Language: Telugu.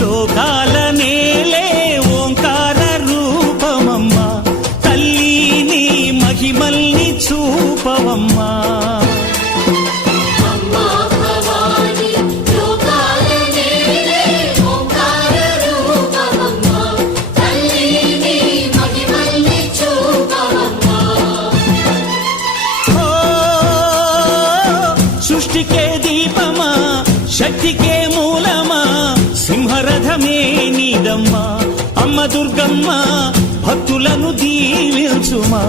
లోకాల నేలే ఓంకార రూపమమ్మా తల్లి నీ మహిమల్ని చూపవమ్మా సృష్టికే దీపమా శక్తికే మూలమా సింహరథమే నీదమ్మా అమ్మ దుర్గమ్మ భక్తులను దీవించుమా